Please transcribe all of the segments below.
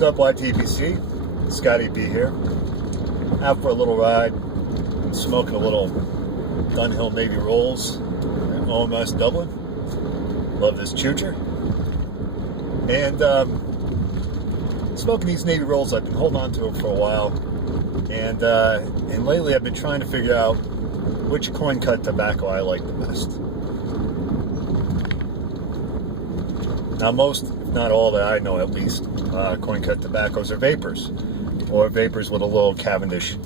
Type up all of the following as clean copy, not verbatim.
What's up, YTPC? Scotty B here. Out for a little ride. I'm smoking a little Dunhill Navy Rolls at OMS Dublin. Love this choocher. And smoking these Navy Rolls, I've been holding on to them for a while. And lately I've been trying to figure out which coin cut tobacco I like the best. Now most, if not all that I know at least, coin cut tobaccos are vapors. Or vapors with a little Cavendish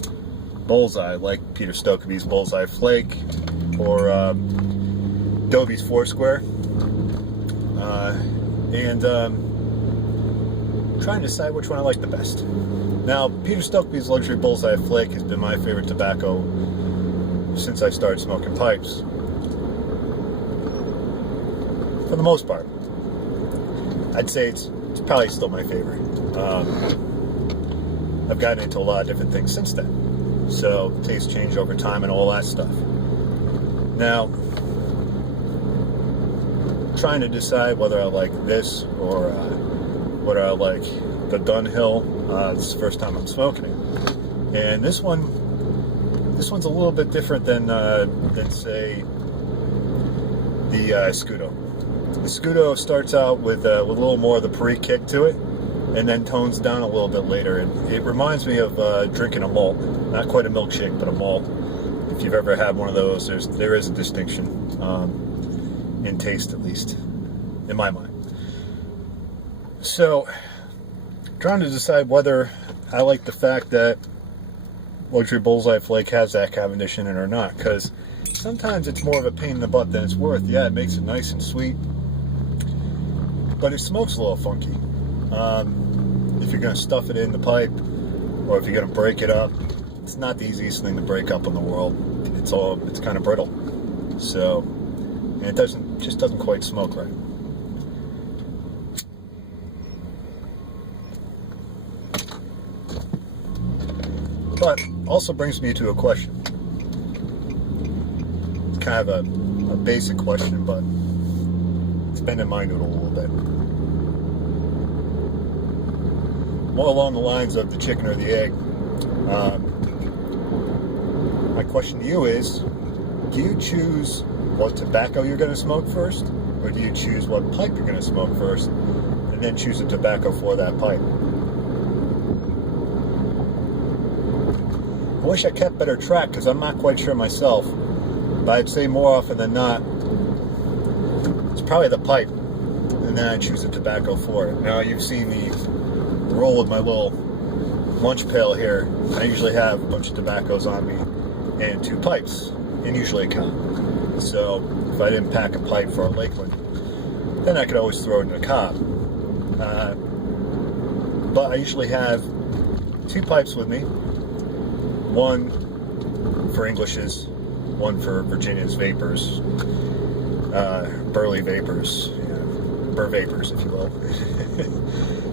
bullseye, like Peter Stokkebye's Bullseye Flake, or Dobie's Foursquare. Trying to decide which one I like the best. Now, Peter Stokkebye's Luxury Bullseye Flake has been my favorite tobacco since I started smoking pipes. For the most part. I'd say it's probably still my favorite. I've gotten into a lot of different things since then. So, taste changed over time and all that stuff. Now, trying to decide whether I like this or whether I like the Dunhill. This is the first time I'm smoking it. And this one's a little bit different than say, the Scudo. The Scudo starts out with a little more of the pre-kick to it, and then tones down a little bit later. And it reminds me of drinking a malt. Not quite a milkshake, but a malt. If you've ever had one of those, there is a distinction, in taste at least, in my mind. So, trying to decide whether I like the fact that Luxury Bullseye Flake has that Cavendish in it or not, because sometimes it's more of a pain in the butt than it's worth. Yeah, it makes it nice and sweet, but it smokes a little funky. If you're going to stuff it in the pipe, or if you're going to break it up, it's not the easiest thing to break up in the world. It's kind of brittle, so, and it just doesn't quite smoke right. But also brings me to a question. It's kind of a basic question, but it's been in my noodle a little bit. More along the lines of the chicken or the egg. My question to you is, do you choose what tobacco you're going to smoke first? Or do you choose what pipe you're going to smoke first, and then choose a tobacco for that pipe? I wish I kept better track, because I'm not quite sure myself, but I'd say more often than not, it's probably the pipe, and then I choose a tobacco for it. Now, you've seen me roll with my little lunch pail here. I usually have a bunch of tobaccos on me and 2 pipes, and usually a cob. So, if I didn't pack a pipe for a Lakeland, then I could always throw it in a cob. But I usually have 2 pipes with me. One for English's, one for Virginia's Vapors, Burley Vapors, Burr Vapors, if you will.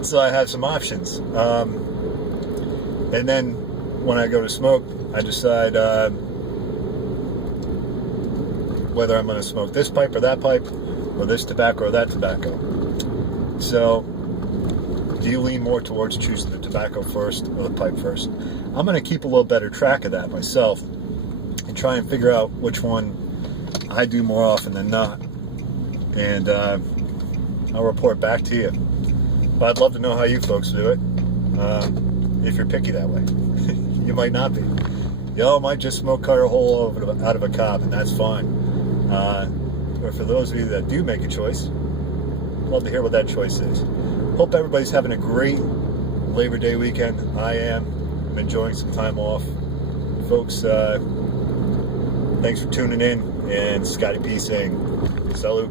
So I have some options. And then when I go to smoke, I decide whether I'm going to smoke this pipe or that pipe, or this tobacco or that tobacco. So, do you lean more towards choosing the tobacco first or the pipe first? I'm going to keep a little better track of that myself and try and figure out which one I do more often than not. And I'll report back to you. But I'd love to know how you folks do it, if you're picky that way. You might not be. Y'all might just smoke cut a hole out of a cob, and that's fine. But for those of you that do make a choice, I'd love to hear what that choice is. Hope everybody's having a great Labor Day weekend. I am. I'm enjoying some time off. Folks, thanks for tuning in, and Scotty P saying, salute.